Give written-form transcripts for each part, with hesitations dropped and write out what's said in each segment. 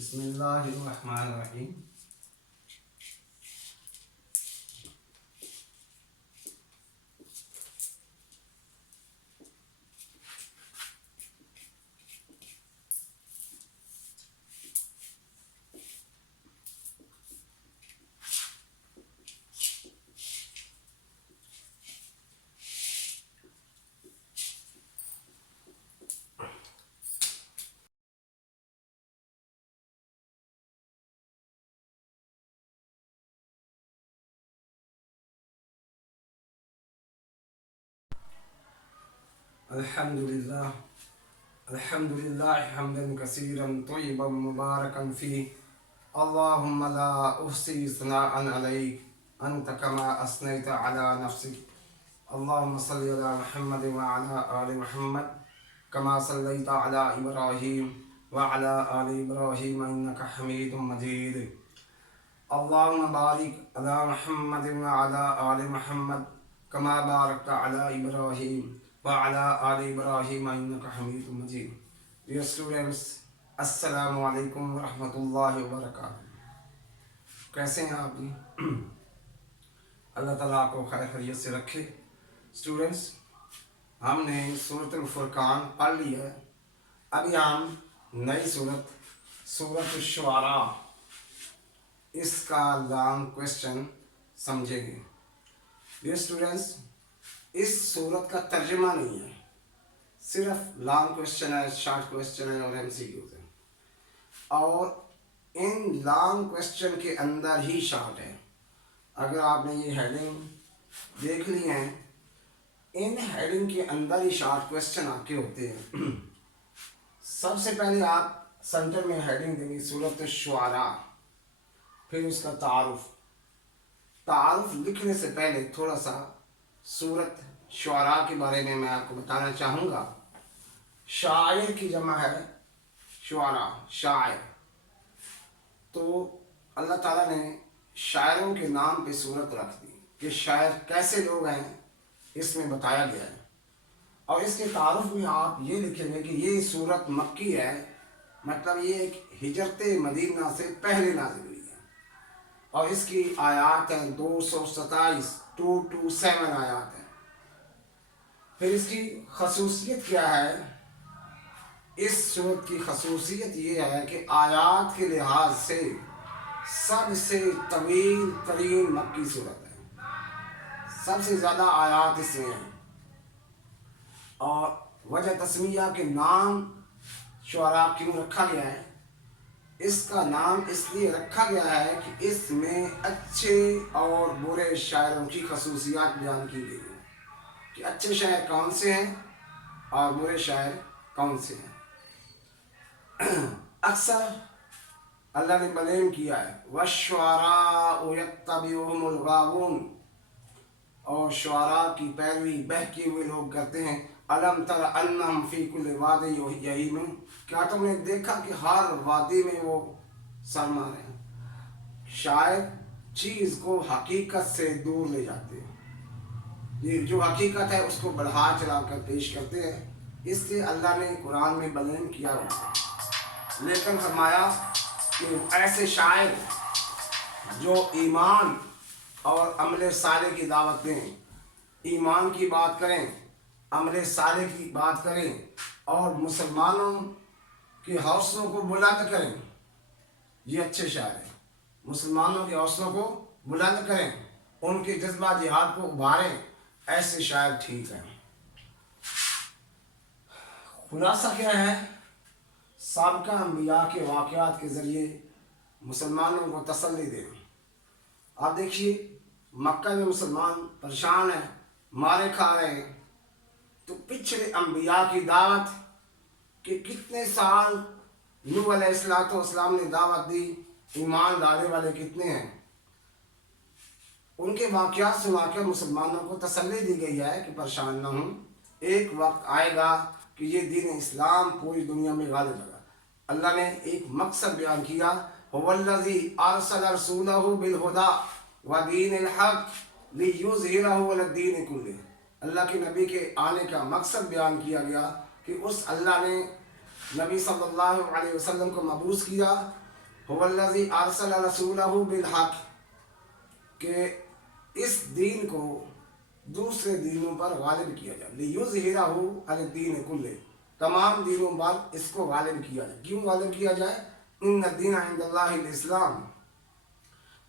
بسم اللہ الرحمن الرحیم۔ الحمدللہ الحمدللہ حمدا کثیرا طیبا مبارکا فیہ، اللہم لا احصی ثناء علیک انت کما اثنیت علی نفسک، اللہم صلی علی محمد وعلی آل محمد کما صلیت علی ابراہیم وعلی آل ابراہیم انک حمید مجید، اللہم بارک علی محمد وعلی آل محمد کما بارکت علی ابراہیم وعلی آل ابراہیم انک حمید مجید۔ ڈیئر اسٹوڈنٹس، السلام علیکم ورحمۃ اللہ وبرکاتہ۔ کیسے ہیں آپ جی؟ اللہ تعالیٰ آپ کو خیر خیریت سے رکھے۔ اسٹوڈنٹس، ہم نے سورۃ الفرقان پڑھ لی ہے، ابھی ہم نئی سورۃ الشعراء، اس کا لانگ کویسچن سمجھیں گے۔ ڈیئر اسٹوڈنٹس، اس سورت کا ترجمہ نہیں ہے، صرف لانگ کویسچن ہے، شارٹ کویسچن ہے اور ایم سی کیوز ہے، اور ان لانگ کویسچن کے اندر ہی شارٹ ہے۔ اگر آپ نے یہ ہیڈنگ دیکھ لی ہیں، ان ہیڈنگ کے اندر ہی شارٹ کویسچن آپ کے ہوتے ہیں۔ سب سے پہلے آپ سینٹر میں ہیڈنگ دیں گے سورۃ الشعراء، پھر اس کا تعارف لکھنے سے پہلے تھوڑا سا سورۃ شعراء کے بارے میں آپ کو بتانا چاہوں گا۔ شاعر کی جمع ہے شعراء، شاعر۔ تو اللہ تعالیٰ نے شاعروں کے نام پہ سورت رکھ دی کہ شاعر کیسے لوگ ہیں، اس میں بتایا گیا ہے۔ اور اس کے تعارف میں آپ یہ لکھیں گے کہ یہ سورت مکی ہے، مطلب یہ ایک ہجرت مدینہ سے پہلے نازل ہوئی ہے، اور اس کی آیات ہیں 227، 227 آیات ہیں۔ پھر اس کی خصوصیت کیا ہے؟ اس سورت کی خصوصیت یہ ہے کہ آیات کے لحاظ سے سب سے طویل ترین مکی سورت ہے، سب سے زیادہ آیات اس میں ہیں۔ اور وجہ تسمیہ کے نام شعراء کیوں رکھا گیا ہے؟ اس کا نام اس لیے رکھا گیا ہے کہ اس میں اچھے اور برے شاعروں کی خصوصیات بیان کی گئی ہیں، کہ اچھے شاعر کون سے ہیں اور برے شاعر کون سے ہیں۔ اکثر اللہ نے بلیم کیا ہے وَالشُّعَرَاءُ يَتَّبِعُهُمُ الْغَاوُونَ، اور شعراء کی پیروی بہکے ہوئے لوگ کرتے ہیں۔ أَلَمْ تَرَ أَنَّهُمْ فِي كُلِّ وَادٍ يَهِيمُونَ، کیا تم نے دیکھا کہ ہر وادی میں وہ سر مارے ہیں؟ شاعر چیز کو حقیقت سے دور لے جاتے ہیں، یہ جو حقیقت ہے اس کو بڑھا چلا کر پیش کرتے ہیں، اس لیے اللہ نے قرآن میں بیان کیا ہے۔ لیکن فرمایا کہ ایسے شاعر جو ایمان اور عمل صالح کی دعوت دیں، ایمان کی بات کریں، عمل صالح کی بات کریں، اور مسلمانوں کے حوصلوں کو بلند کریں، یہ اچھے شاعر ہیں۔ مسلمانوں کے حوصلوں کو بلند کریں، ان کے جذبہ جہاد کو ابھاریں، ایسے شاعر ٹھیک ہیں۔ خلاصہ کیا ہے؟ سابقہ انبیاء کے واقعات کے ذریعے مسلمانوں کو تسلی دیں۔ آپ دیکھیے مکہ میں مسلمان پریشان ہیں، مارے کھا رہے ہیں، تو پچھلے انبیاء کی دعوت کہ کتنے سال نوح علیہ السلام نے دعوت دی، ایمان لانے والے کتنے ہیں، ان کے واقعات سنا کر مسلمانوں کو تسلی دی گئی ہے کہ پریشان نہ ہوں، ایک وقت آئے گا کہ یہ دین اسلام پوری دنیا میں غالب ہوگا۔ اللہ نے ایک مقصد بیان کیا، هو الذی ارسل رسولہ بالہدی ودین الحق لیظہرہ علی الدین کلہ۔ اللہ کے نبی کے آنے کا مقصد بیان کیا گیا کہ اس اللہ نے نبی صلی اللہ علیہ وسلم کو مبعوث کیا هو الذی ارسل رسولہ بالحق، کہ اس دین کو دوسرے دینوں پر غالب کیا جائے، لیظہرہ علی الدین کلہ، تمام دینوں پر اس کو غالب کیا جائے۔ کیوں غالب کیا جائے؟ ان الدین عند اللہ الاسلام،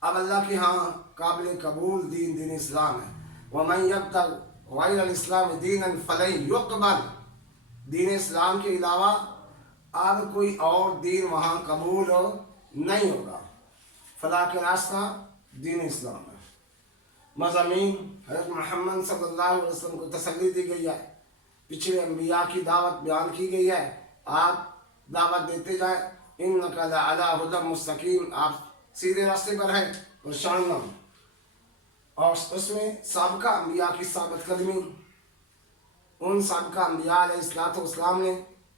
اب اللہ کے ہاں قابل قبول دین دین اسلام ہے۔ ومن یبتغ غیر الاسلام دینا فلن یقبل، دین اسلام کے علاوہ اب کوئی اور دین وہاں قبول نہیں ہوگا۔ فلاح کا راستہ دین اسلام ہے۔ مضامین حضرت محمد صلی اللہ علیہ وسلم کو تسلی دی گئی ہے، پچھلے انبیاء کی دعوت بیان کی گئی ہے، آپ دعوت دیتے جائیں، انک لعلی ھدی مستقیم، آپ سیدھے راستے پر ہیں اور شانم، اور اس میں سابقہ انبیاء کی ثابت قدمی، ان سابقہ انبیاء علیہ الصلوۃ والسلام نے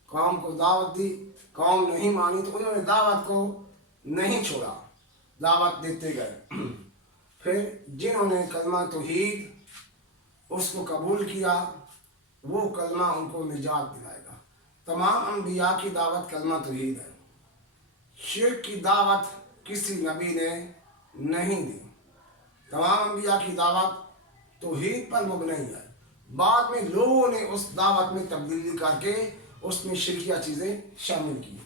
قوم کو دعوت دی، قوم نہیں مانی تو انہوں نے دعوت کو نہیں چھوڑا، دعوت دیتے گئے۔ پھر جنہوں نے کلمہ توحید اس کو قبول کیا، وہ کلمہ ان کو نجات دلائے گا۔ تمام انبیاء کی دعوت کلمہ توحید ہے، شرک کی دعوت کسی نبی نے نہیں دی، تمام انبیاء کی دعوت توحید پر مبنی ہے۔ بعد میں لوگوں نے اس دعوت میں تبدیلی کر کے اس میں شرکیہ چیزیں شامل کی،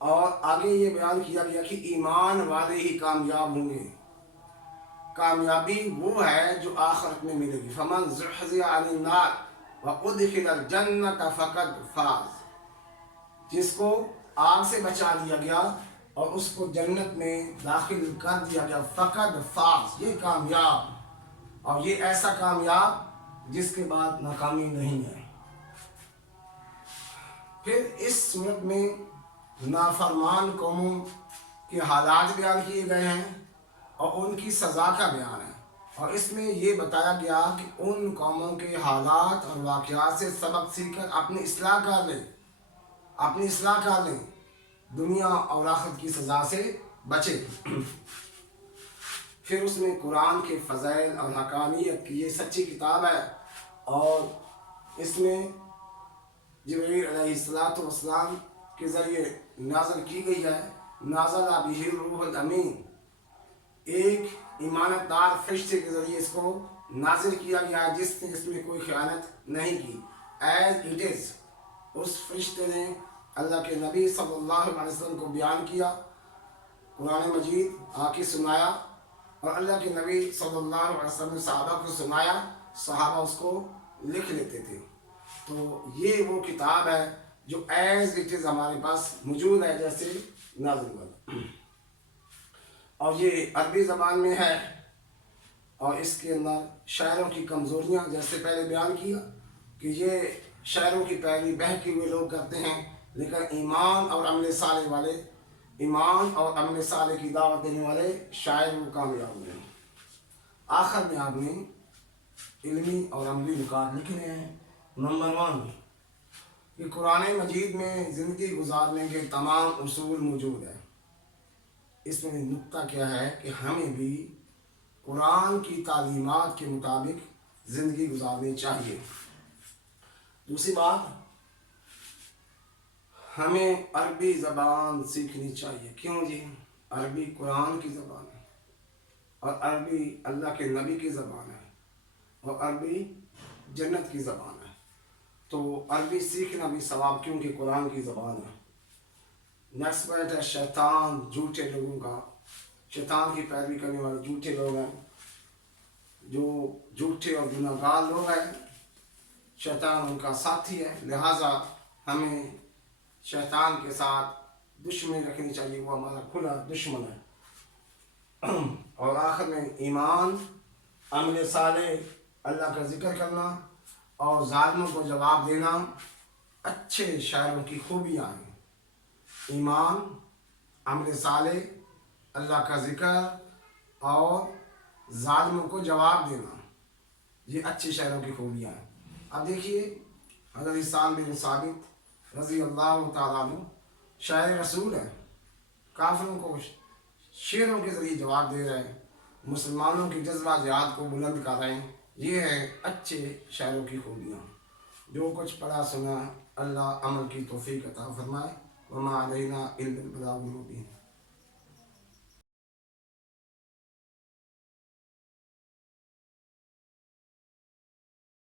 اور آگے یہ بیان کیا گیا کہ ایمان والے ہی کامیاب ہوں گے۔ کامیابی وہ ہے جو آخرت میں ملے گی۔ فمن زحزح عن النار وادخل الجنۃ فقد فاز، جس کو آگ سے بچا لیا گیا اور اس کو جنت میں داخل کر دیا گیا، فقد فاز، یہ کامیاب، اور یہ ایسا کامیاب جس کے بعد ناکامی نہیں ہے۔ پھر اس صورت میں نافرمان قوموں کے حالات بیان کیے گئے ہیں اور ان کی سزا کا بیان ہے، اور اس میں یہ بتایا گیا کہ ان قوموں کے حالات اور واقعات سے سبق سیکھ کر اپنی اصلاح کر لیں، دنیا اور آخرت کی سزا سے بچے۔ پھر اس میں قرآن کے فضائل اور حقانیت کی یہ سچی کتاب ہے، اور اس میں جبرائیل علیہ السلام کے ذریعے نازل کی گئی ہے۔ نازل بہ الروح الامین، ایک ایمانت دار فرشتے کے ذریعے اس کو نازل کیا گیا ہے، جس نے اس میں کوئی خیانت نہیں کی، ایز اٹ از۔ اس فرشتے نے اللہ کے نبی صلی اللہ علیہ وسلم کو بیان کیا، قرآن مجید آ کے سنایا، اور اللہ کے نبی صلی اللہ علیہ وسلم نے صحابہ کو سنایا، صحابہ اس کو لکھ لیتے تھے۔ تو یہ وہ کتاب ہے جو ایز اٹ از ہمارے پاس موجود ہے، جیسے نازل ہوا، اور یہ عربی زبان میں ہے، اور اس کے اندر شاعروں کی کمزوریاں جیسے پہلے بیان کیا کہ یہ شاعروں کی پیروی بہکے ہوئے لوگ کرتے ہیں، لیکن ایمان اور عمل صالح کی دعوت دینے والے شاعر وہ کامیاب ہوئے ہیں۔ آخر میں آپ نے علمی اور عملی نکات لکھنے ہیں۔ نمبر 1 کہ قرآن مجید میں زندگی گزارنے کے تمام اصول موجود ہیں۔ اس میں نقطہ کیا ہے کہ ہمیں بھی قرآن کی تعلیمات کے مطابق زندگی گزارنی چاہیے۔ دوسری بات، ہمیں عربی زبان سیکھنی چاہیے۔ کیوں جی؟ عربی قرآن کی زبان ہے، اور عربی اللہ کے نبی کی زبان ہے، اور عربی جنت کی زبان ہے، تو عربی سیکھنا بھی ثواب، کیونکہ قرآن کی زبان ہے۔ نیکسٹ پوائنٹ ہے شیطان، جھوٹے لوگوں کا، شیطان کی پیروی کرنے والے جھوٹے لوگ ہیں، جو جھوٹے اور گناہگار لوگ ہیں، شیطان ان کا ساتھی ہے، لہٰذا ہمیں شیطان کے ساتھ دشمنی رکھنی چاہیے، وہ ہمارا کھلا دشمن ہے۔ اور آخر میں ایمان، عمل صالح، اللہ کا ذکر کرنا اور ظالموں کو جواب دینا اچھے شاعروں کی خوبیاں ہیں۔ ایمان، عمل صالح، اللہ کا ذکر اور ظالموں کو جواب دینا، یہ اچھے شاعروں کی خوبیاں ہیں۔ اب دیکھیے حضرت حسان بن ثابت رضی اللہ تعالیٰ عنہ شاعر رسول ہیں، کافروں کو شعروں کے ذریعے جواب دے رہے ہیں، مسلمانوں کی جذبہ جہاد کو بلند کر رہے ہیں۔ یہ ہے اچھے شاعروں کی خوبیاں۔ جو کچھ پڑھا سنا، اللہ عمل کی توفیق عطا فرمائے۔ وما علینا الا البلاغ المبین.